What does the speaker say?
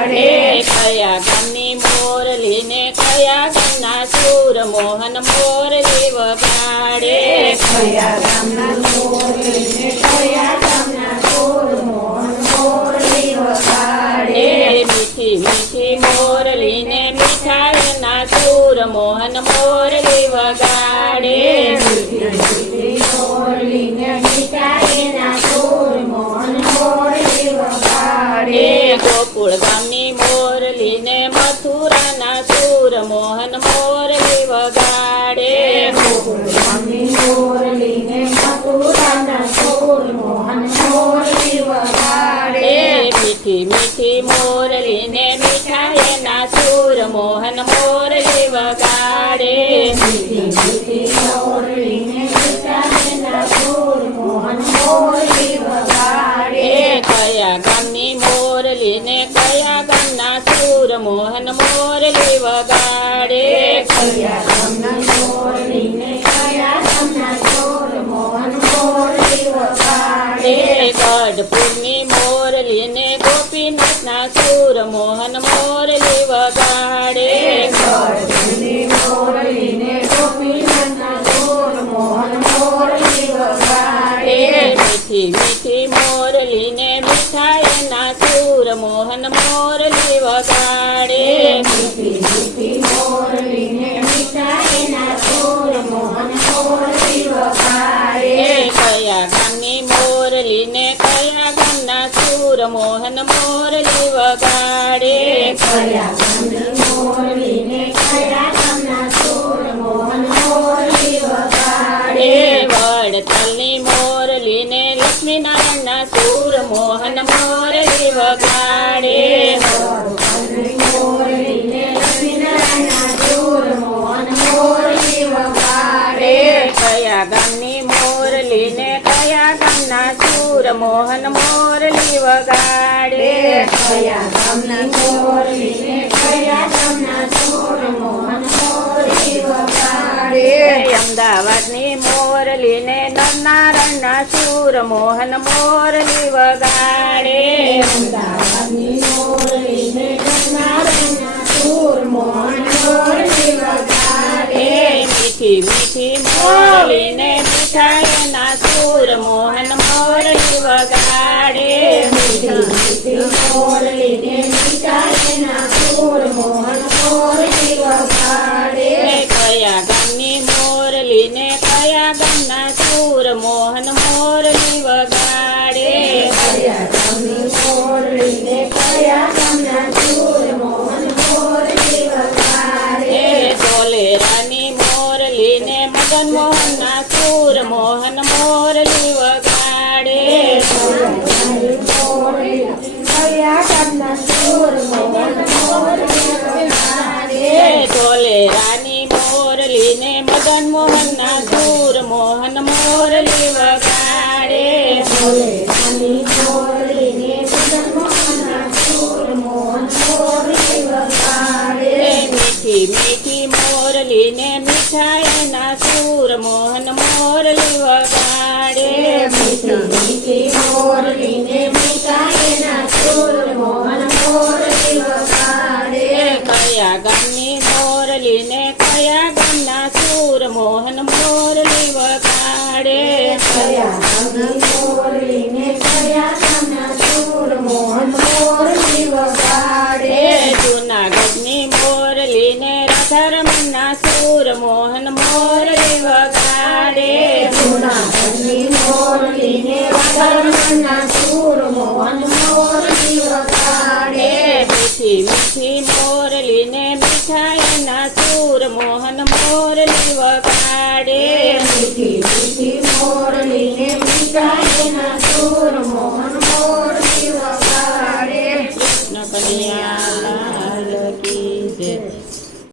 વગાડે કયા ગામની મોરલીને કયા ગામના સૂર મોહન મોરલી વગાડે કયા ગામના મોરલીને કયા ગામના સૂર મોહન મોરલી વગાડે મીઠી મીઠી મોરલીને મીઠાઈના સૂર મોહન મોરલી વગાડે મોરલીને મીઠાઈના સૂર મોહન મોરલી વગાડે ગોકુળ ગામની મોરલીને મથુરાના સૂર મોહન મોરલી વગાડે મોરલીને મથુરાના સૂર મોહન મોરલી વગાડે મીઠી મીઠી મોરલીને મીઠાઈના સૂર મોહન મોરલી વગાડે મોરલીને મીઠાઈના સૂર મોહન મોરલી વગાડે કયા ગામની મોરલીને કયા ગામના સૂર મોહન મોરલી વગાડે કયા ગામના મોરલીને કયા ગામના સૂર મોહન મોરલી વગાડે ગઢપુરની મોરલીને ગોપીનાથના સૂર મોહન મોરલી વગાડે મોરલીને ગોપીનાથના સૂર મોહન મોરલી વગાડે મીઠી મીઠી મોરલીને મીઠાઈના સૂર મોહન મોરલી વગાડે મોરલીને મીઠાઈના સૂર મોહન મોરલી વગાડે કયા ગામની મોરલીને કયા ગામના સૂર મોહન મોરલી વગાડે કયા ગામની મોરલીને કયા ગામના સૂર મોહન મોરલી વગાડે વડતાલની મોરલીને લક્ષ્મીનારાયણના સૂર મોહન મોરલી વગાડે મોરલીને લક્ષ્મીનારાયણના સૂર મોહન મોરલી વગાડે કયા ગામની મોરલીને કયા ગામના સૂર મોહન મોરલી વગાડે કયા ગામના મોરલીને કયા ગામના સૂર મોહન મોરલી વગાડે અમદાવાદની મોરલીને નરનારાયણના સૂર મોહન મોરલી વગાડે અમદાવાદની મોરલીને નારાયણના સૂર મોહન મોરલી વગાડે મીઠી મીઠી મોરલીને મીઠાઈના સૂર મોહન મોરલી વગાડે મોરલીને મીઠાઈના સૂર મોહન મોરલી વગાડે કયા ગામની મોરલીને કયા ગામના સૂર મોહન મોરલી વગાડે કયા ગામની મોરલીને કયા ગામના સૂર મોહન મોરલી વગાડે ધોલેરાની મોરલીને મદન મોહનના સૂર મોહન મોરલી વગાડે કયા ગામના સૂર મોહન મોરલી વગાડે ધોલેરાની મોરલીને મદન મોહનના સૂર મોહન મોરલી વગાડે મોરલીને મદન મોહનના સૂર મોહન મોરલી વગાડે મીઠી મીઠી મોરલીને મીઠાઈના સૂર મોહન મોરલી વગાડે મીઠી મોરલીને મીઠાઈના સૂર મોહન મોરલી વગાડે કયા ગામની મોરલીને કયા ગામના સૂર મોહન મોરલી વગાડે કયા ગામની મોરલીને કયા ગામના સૂર મોહન મોરલી વગાડે જૂનાગઢની મોરલીને રાધારમણના સૂર મોહન મોરલી વગાડે જૂનાગઢની મોરલીને રાધારમણના સૂર મોહન મોરલી વગાડે મીઠી મીઠી મોરલીને મીઠાઈના સૂર મોહન મોરલી વગાડે મીઠી મીઠી મોરલીને મીઠાઈના સૂર મોહન